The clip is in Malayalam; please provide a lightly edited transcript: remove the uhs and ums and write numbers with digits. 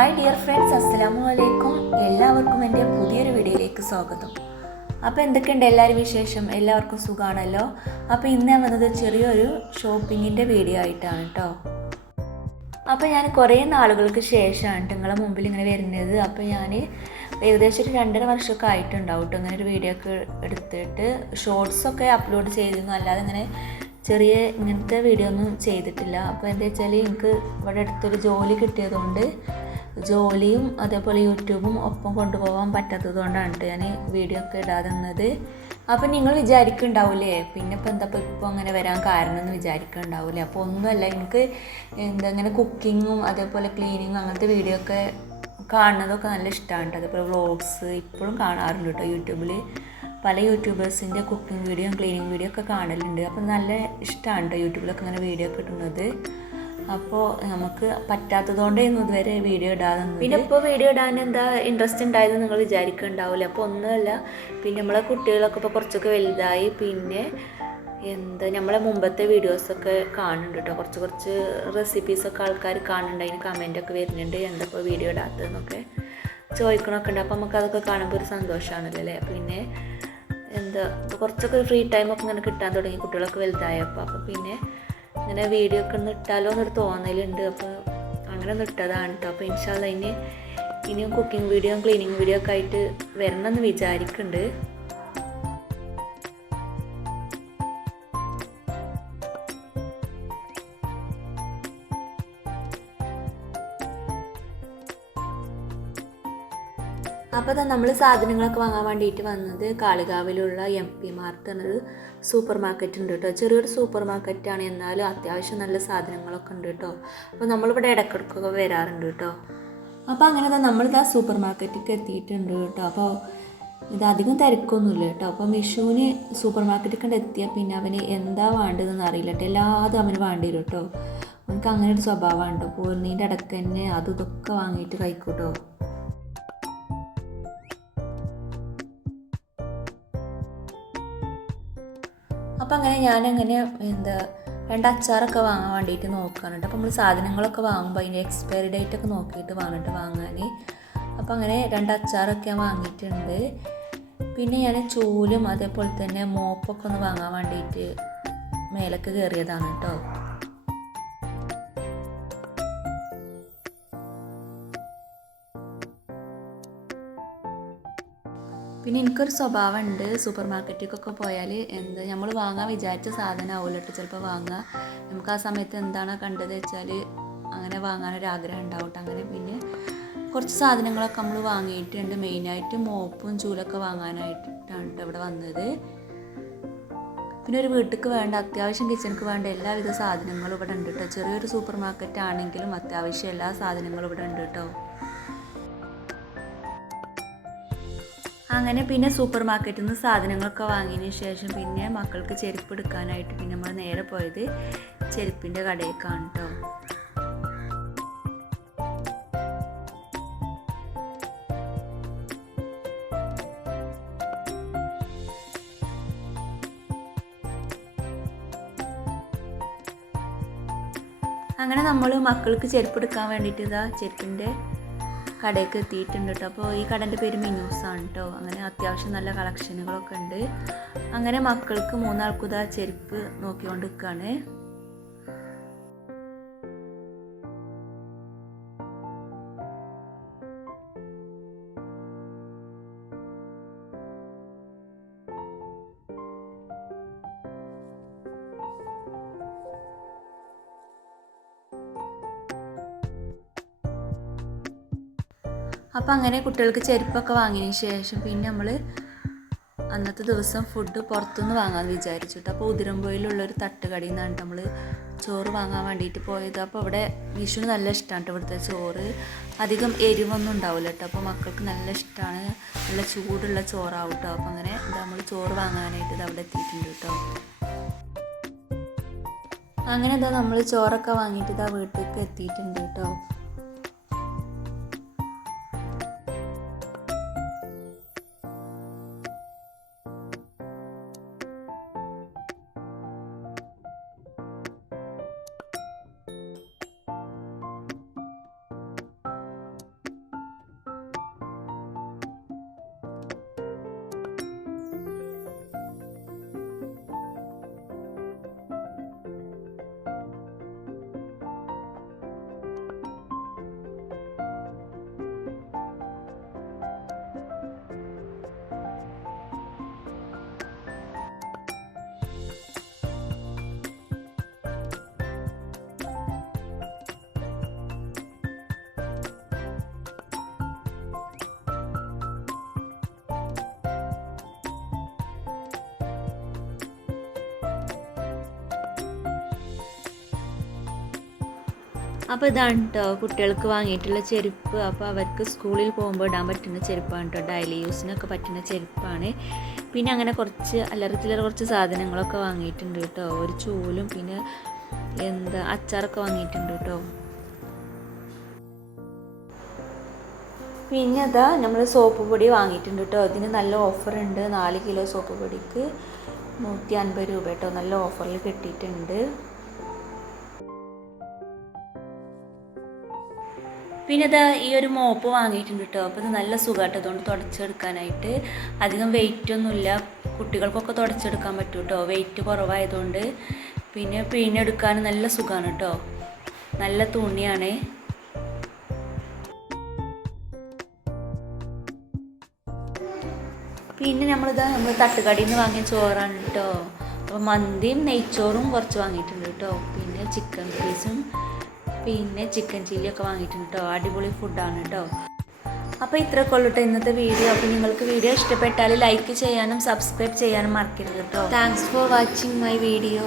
ഹായ് ഡിയർ ഫ്രണ്ട്സ്, അസ്സലാമു അലൈക്കും. എല്ലാവർക്കും എൻ്റെ പുതിയൊരു വീഡിയോയിലേക്ക് സ്വാഗതം. അപ്പോൾ എന്തൊക്കെയുണ്ട് എല്ലാവരും വിശേഷം? എല്ലാവർക്കും സുഖമാണല്ലോ. അപ്പോൾ ഇന്ന് ഞാൻ വന്നത് ചെറിയൊരു ഷോപ്പിങ്ങിൻ്റെ വീഡിയോ ആയിട്ടാണ് കേട്ടോ. അപ്പോൾ ഞാൻ കുറേ നാളുകൾക്ക് ശേഷമാണ് നിങ്ങളെ മുമ്പിൽ ഇങ്ങനെ വരുന്നത്. അപ്പോൾ ഞാൻ ഏകദേശം ഒരു 2.5 വർഷമൊക്കെ ആയിട്ടുണ്ടാവും കേട്ടോ ഇങ്ങനെ ഒരു വീഡിയോ ഒക്കെ എടുത്തിട്ട്. ഷോർട്സൊക്കെ അപ്ലോഡ് ചെയ്തിരുന്നു, അല്ലാതെ ഇങ്ങനെ ചെറിയ ഇങ്ങനത്തെ വീഡിയോ ഒന്നും ചെയ്തിട്ടില്ല. അപ്പോൾ എന്താ വെച്ചാൽ എനിക്ക് ഇവിടെ അടുത്തൊരു ജോലി കിട്ടിയതുകൊണ്ട് ജോലിയും അതേപോലെ യൂട്യൂബും ഒപ്പം കൊണ്ടുപോകാൻ പറ്റാത്തത് കൊണ്ടാണ് ഞാൻ വീഡിയോ ഒക്കെ ഇടാതെന്നത്. അപ്പോൾ നിങ്ങൾ വിചാരിക്കുന്നുണ്ടാവില്ലേ പിന്നെ ഇപ്പോൾ എന്താ ഇപ്പോൾ അങ്ങനെ വരാൻ കാരണം എന്ന് വിചാരിക്കുന്നുണ്ടാവില്ലേ. അപ്പോൾ ഒന്നുമല്ല, എനിക്ക് ഇങ്ങനെ കുക്കിങ്ങും അതേപോലെ ക്ലീനിങ്ങും അങ്ങനത്തെ വീഡിയോ ഒക്കെ കാണുന്നതൊക്കെ നല്ല ഇഷ്ടമാണ്. അതേപോലെ വ്ളോഗ്സ് ഇപ്പോഴും കാണാറുണ്ട് കേട്ടോ. യൂട്യൂബിൽ പല യൂട്യൂബേഴ്സിൻ്റെ കുക്കിംഗ് വീഡിയോ ക്ലീനിങ് വീഡിയോ ഒക്കെ കാണലുണ്ട്. അപ്പോൾ നല്ല ഇഷ്ടമാണ് കേട്ടോ യൂട്യൂബിലൊക്കെ ഇങ്ങനെ വീഡിയോ ഒക്കെ ഇടുന്നത്. അപ്പോൾ നമുക്ക് പറ്റാത്തതുകൊണ്ടേന്നും ഇതുവരെ വീഡിയോ ഇടാതെ. പിന്നെ ഇപ്പോൾ വീഡിയോ ഇടാൻ എന്താ ഇൻട്രസ്റ്റ് ഉണ്ടായതെന്ന് നിങ്ങൾ വിചാരിക്കുന്നുണ്ടാവില്ല. അപ്പോൾ ഒന്നുമല്ല, പിന്നെ നമ്മളെ കുട്ടികളൊക്കെ ഇപ്പോൾ കുറച്ചൊക്കെ വലുതായി. പിന്നെ നമ്മളെ മുമ്പത്തെ വീഡിയോസൊക്കെ കാണുന്നുണ്ട് കേട്ടോ. കുറച്ച് റെസിപ്പീസൊക്കെ ആൾക്കാർ കാണുന്നുണ്ട്, അതിന് കമൻറ്റൊക്കെ വരുന്നുണ്ട് എന്താ ഇപ്പോൾ വീഡിയോ ഇടാത്തതെന്നൊക്കെ ചോദിക്കണമൊക്കെ ഉണ്ട്. അപ്പോൾ നമുക്കതൊക്കെ കാണുമ്പോൾ ഒരു സന്തോഷമാണല്ലോ അല്ലേ. പിന്നെ കുറച്ചൊക്കെ ഫ്രീ ടൈമൊക്കെ ഇങ്ങനെ കിട്ടാൻ തുടങ്ങി കുട്ടികളൊക്കെ വലുതായപ്പോൾ. അപ്പോൾ പിന്നെ ഇങ്ങനെ വീഡിയോ ഒക്കെ ഒന്ന് ഇട്ടാലോ എന്നൊരു തോന്നലുണ്ട്. അപ്പോൾ അങ്ങനെ ഒന്ന് ഇട്ടതാണ് കേട്ടോ. അപ്പോൾ ഇൻഷാ അല്ലാഹ് ഇനിയും കുക്കിംഗ് വീഡിയോ ക്ലീനിങ് വീഡിയോ ഒക്കെ ആയിട്ട് വരണമെന്ന് വിചാരിക്കുന്നുണ്ട്. അപ്പോൾ നമ്മൾ സാധനങ്ങളൊക്കെ വാങ്ങാൻ വേണ്ടിയിട്ട് വന്നത് കാളികാവിലുള്ള MP മാർട്ട് എന്നൊരു സൂപ്പർ മാർക്കറ്റ് ഉണ്ട് കേട്ടോ. ചെറിയൊരു സൂപ്പർ മാർക്കറ്റാണ്, എന്നാലും അത്യാവശ്യം നല്ല സാധനങ്ങളൊക്കെ ഉണ്ട് കേട്ടോ. അപ്പോൾ നമ്മളിവിടെ ഇടയ്ക്കിടയ്ക്കൊക്കെ വരാറുണ്ട് കേട്ടോ. അപ്പോൾ അങ്ങനെ നമ്മളിതാ സൂപ്പർ മാർക്കറ്റിലേക്ക് എത്തിയിട്ടുണ്ട് കേട്ടോ. അപ്പോൾ ഇതധികം തിരക്കൊന്നുമില്ല കേട്ടോ. അപ്പോൾ മിഷുവിന് സൂപ്പർ മാർക്കറ്റിൽ കണ്ട് എത്തിയാൽ പിന്നെ അവന് എന്താ വേണ്ടതെന്ന് അറിയില്ല കേട്ടോ. എല്ലാതും അവന് വേണ്ടി വരും കേട്ടോ. അവനക്ക് അങ്ങനെ ഒരു സ്വഭാവമാണ് കേട്ടോ. പോകുന്നതിൻ്റെ ഇടയ്ക്ക് തന്നെ അതും ഇതൊക്കെ വാങ്ങിയിട്ട് കഴിക്കൂട്ടോ. അപ്പോൾ അങ്ങനെ ഞാനങ്ങനെ 2 അച്ചാറൊക്കെ വാങ്ങാൻ വേണ്ടിയിട്ട് നോക്കുകയാണ് കേട്ടോ. അപ്പോൾ നമ്മൾ സാധനങ്ങളൊക്കെ വാങ്ങുമ്പോൾ അതിൻ്റെ എക്സ്പയറി ഡേറ്റ് ഒക്കെ നോക്കിയിട്ട് വേണം വാങ്ങാൻ. അപ്പോൾ അങ്ങനെ 2 അച്ചാറൊക്കെ ഞാൻ വാങ്ങിയിട്ടുണ്ട്. പിന്നെ ഞാൻ ചൂലും അതേപോലെ തന്നെ മോപ്പൊക്കെ ഒന്ന് വാങ്ങാൻ വേണ്ടിയിട്ട് മേലേക്ക് കയറിയതാണ് കേട്ടോ. പിന്നെ എനിക്കൊരു സ്വഭാവമുണ്ട്, സൂപ്പർ മാർക്കറ്റിലേക്കൊക്കെ പോയാൽ നമ്മൾ വാങ്ങാൻ വിചാരിച്ച സാധനം ആവില്ല കേട്ടോ ചിലപ്പോൾ വാങ്ങുക. നമുക്ക് ആ സമയത്ത് എന്താണോ കണ്ടത് വെച്ചാൽ അങ്ങനെ വാങ്ങാനൊരാഗ്രഹം ഉണ്ടാവും. അങ്ങനെ പിന്നെ കുറച്ച് സാധനങ്ങളൊക്കെ നമ്മൾ വാങ്ങിയിട്ടുണ്ട്. മെയിനായിട്ട് മോപ്പും ചൂലൊക്കെ വാങ്ങാനായിട്ടാണ് ഇവിടെ വന്നത്. പിന്നെ ഒരു വീട്ടിലേക്ക് വേണ്ട അത്യാവശ്യം കിച്ചണിക്ക് വേണ്ട എല്ലാവിധ സാധനങ്ങളും ഇവിടെ ഉണ്ട് കേട്ടോ. ചെറിയൊരു സൂപ്പർ മാർക്കറ്റ് ആണെങ്കിലും അത്യാവശ്യം എല്ലാ സാധനങ്ങളും ഇവിടെ ഉണ്ട് കേട്ടോ. അങ്ങനെ പിന്നെ സൂപ്പർ മാർക്കറ്റിൽ നിന്ന് സാധനങ്ങളൊക്കെ വാങ്ങിയതിന് ശേഷം പിന്നെ മക്കൾക്ക് ചെരുപ്പ് എടുക്കാനായിട്ട് പിന്നെ നമ്മൾ നേരെ പോയത് ചെരുപ്പിൻ്റെ കടയിലേക്കാണ് കേട്ടോ. അങ്ങനെ നമ്മൾ മക്കൾക്ക് ചെരുപ്പ് എടുക്കാൻ വേണ്ടിയിട്ട് ചെരുപ്പിൻ്റെ കടയ്ക്ക് എത്തിയിട്ടുണ്ട് കേട്ടോ. അപ്പോൾ ഈ കടൻ്റെ പേര് മിനൂസാണ് കേട്ടോ. അങ്ങനെ അത്യാവശ്യം നല്ല കളക്ഷനുകളൊക്കെ ഉണ്ട്. അങ്ങനെ മക്കൾക്ക് 3 ആൾക്കും ചെരുപ്പ് നോക്കിക്കൊണ്ട് നിൽക്കുകയാണ്. അപ്പോൾ അങ്ങനെ കുട്ടികൾക്ക് ചെരുപ്പൊക്കെ വാങ്ങിയതിന് ശേഷം പിന്നെ നമ്മൾ അന്നത്തെ ദിവസം ഫുഡ് പുറത്തുനിന്ന് വാങ്ങാമെന്ന് വിചാരിച്ചിട്ട്. അപ്പോൾ ഉതിരമ്പുഴയിലുള്ളൊരു തട്ടുകടയിൽ നിന്നാണ് നമ്മൾ ചോറ് വാങ്ങാൻ വേണ്ടിയിട്ട് പോയത്. അപ്പോൾ ഇവിടെ വിഷുവിന് നല്ല ഇഷ്ടമാണ് കേട്ടോ ഇവിടുത്തെ ചോറ്. അധികം എരിവൊന്നും ഉണ്ടാവില്ല കേട്ടോ. അപ്പോൾ മക്കൾക്ക് നല്ല ഇഷ്ടമാണ്, നല്ല ചൂടുള്ള ചോറാവും കേട്ടോ. അപ്പോൾ അങ്ങനെ നമ്മൾ ചോറ് വാങ്ങാനായിട്ട് അവിടെ എത്തിയിട്ടുണ്ട് കേട്ടോ. അങ്ങനെ നമ്മൾ ചോറൊക്കെ വാങ്ങിയിട്ട് വീട്ടിലേക്ക് എത്തിയിട്ടുണ്ട് കേട്ടോ. അപ്പോൾ ഇതാണ് കേട്ടോ കുട്ടികൾക്ക് വാങ്ങിയിട്ടുള്ള ചെരുപ്പ്. അപ്പോൾ അവർക്ക് സ്കൂളിൽ പോകുമ്പോൾ ഇടാൻ പറ്റുന്ന ചെരുപ്പാണ് കേട്ടോ, ഡെയിലി യൂസിനൊക്കെ പറ്റുന്ന ചെരുപ്പാണ്. പിന്നെ അങ്ങനെ കുറച്ച് അല്ലറ ചില്ലറ കുറച്ച് സാധനങ്ങളൊക്കെ വാങ്ങിയിട്ടുണ്ട് കേട്ടോ, ഒരു ചൂലും പിന്നെ അച്ചാറൊക്കെ വാങ്ങിയിട്ടുണ്ട് കേട്ടോ. പിന്നെ അതാ നമ്മൾ സോപ്പ് പൊടി വാങ്ങിയിട്ടുണ്ട് കേട്ടോ. ഇതിന് നല്ല ഓഫറുണ്ട്. 4 കിലോ സോപ്പ് പൊടിക്ക് 150 രൂപ കേട്ടോ, നല്ല ഓഫറിൽ കിട്ടിയിട്ടുണ്ട്. പിന്നെ ഇതാ ഈ ഒരു മോപ്പ് വാങ്ങിയിട്ടുണ്ട് കേട്ടോ. അപ്പോൾ ഇത് നല്ല സുഖമായിട്ട് അതുകൊണ്ട് തുടച്ചെടുക്കാനായിട്ട്. അധികം വെയിറ്റ് ഒന്നുമില്ല, കുട്ടികൾക്കൊക്കെ തുടച്ചെടുക്കാൻ പറ്റും കേട്ടോ, വെയിറ്റ് കുറവായതുകൊണ്ട്. പിന്നെ പിഴിഞ്ഞെടുക്കാൻ നല്ല സുഖമാണ് കേട്ടോ, നല്ല തുണിയാണ്. പിന്നെ നമ്മൾ തട്ടുകടയിൽ നിന്ന് വാങ്ങിയ ചോറാണ് കേട്ടോ. അപ്പോൾ മന്തിയും നെയ്ച്ചോറും കുറച്ച് വാങ്ങിയിട്ടുണ്ട് കേട്ടോ. പിന്നെ ചിക്കൻ പീസും പിന്നെ ചിക്കൻ ചില്ലിയൊക്കെ വാങ്ങിയിട്ടുണ്ട് കേട്ടോ. അടിപൊളി ഫുഡാണ് കേട്ടോ. അപ്പോൾ ഇത്രയൊക്കെ ഉള്ളൂ കേട്ടോ ഇന്നത്തെ വീഡിയോ. അപ്പോൾ നിങ്ങൾക്ക് വീഡിയോ ഇഷ്ടപ്പെട്ടാൽ ലൈക്ക് ചെയ്യാനും സബ്സ്ക്രൈബ് ചെയ്യാനും മറക്കരുത് കേട്ടോ. Thanks for watching my video.